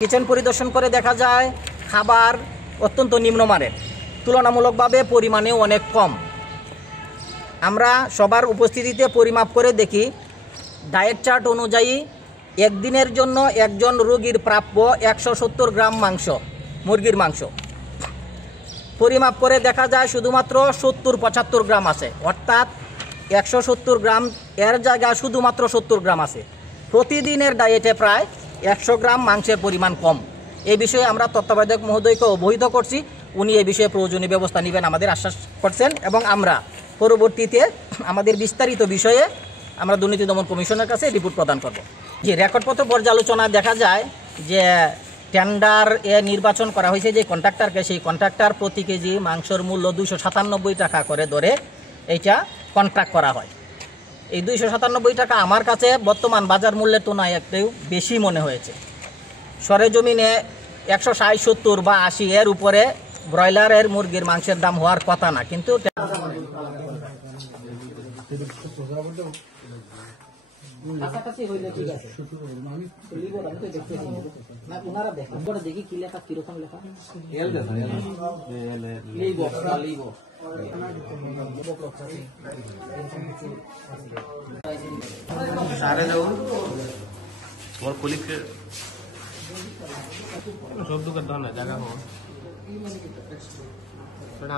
Kitchen পরিদর্শন করে দেখা যায় খাবার অত্যন্ত নিম্নমানের, তুলনামূলকভাবে পরিমাণেও অনেক কম। আমরা সবার উপস্থিতিতে পরিমাপ করে দেখি ডায়েট চার্ট অনুযায়ী একদিনের জন্য একজন রোগীর প্রাপ্য 170 গ্রাম মাংস, মুরগির মাংস। পরিমাপ করে দেখা যায় শুধুমাত্র 70-75 গ্রাম আছে, অর্থাৎ 170 গ্রাম এর জায়গায় শুধুমাত্র 70 গ্রাম আছে। প্রতিদিনের ডায়েটে প্রায় 100 গ্রাম মাংসের পরিমাণ কম। এই বিষয়ে আমরা তত্ত্বাবধায়ক মহোদয়কে অবহিত করছি, উনি এই বিষয়ে প্রয়োজনীয় ব্যবস্থা নেবেন আমাদের আশ্বাস করছেন, এবং আমরা পরবর্তীতে আমাদের বিস্তারিত বিষয়ে আমরা দুর্নীতি দমন কমিশনের কাছে রিপোর্ট প্রদান করব। যে রেকর্ডপত্র পর্যালোচনা দেখা যায় যে টেন্ডার নির্বাচন করা হয়েছে যে কন্ট্রাক্টরকে, সেই কন্ট্রাক্টর প্রতি কেজি মাংসর মূল্য 297 টাকা করে ধরে এইটা কন্ট্রাক্ট করা হয়। এই 297 টাকা আমার কাছে বর্তমান বাজার মূল্যের তুলনায় একটু বেশি মনে হয়েছে। সরেজমিনে 160-70 বা 80 এর উপরে ব্রয়লারের মুরগির মাংসের দাম হওয়ার কথা না, কিন্তু কাছাকাছি হইলে ঠিক আছে। দেখি কি লেখা, কিরকম লেখা সব দোকান না জায়গা হো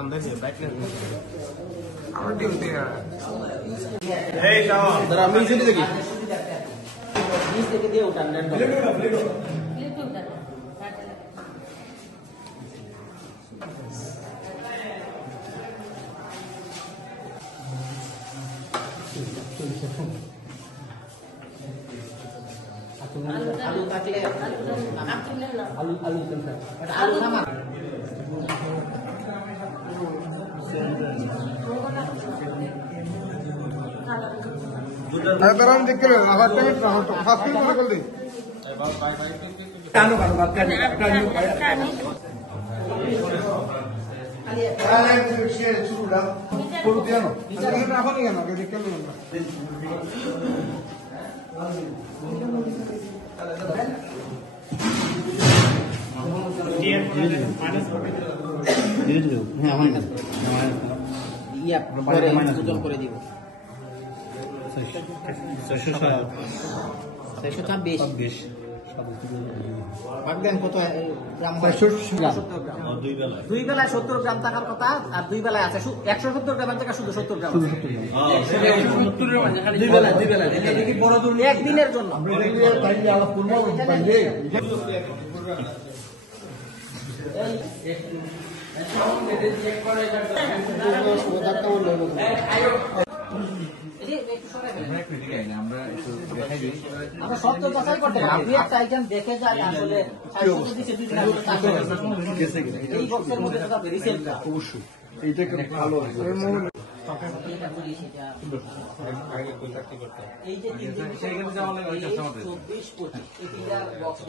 अंदर से बैठने আলু কাটলে আলু আলু আলু নামা আমি দেখতে করে দিব 626 কত গ্রাম? দুই বেলায় 70 গ্রাম থাকার কথা, আর দুই বেলায় আছে 170 গ্রামের থেকে শুধু 70 গ্রাম। একদিনের জন্য আমরা সব তো যাচাই করতে পারি। আপনি একটা আইটেম দেখে যান, আসলে এই বক্সের মধ্যে অবশ্যই এইটা ভালো এই যে 24-25 এই 3টা বক্স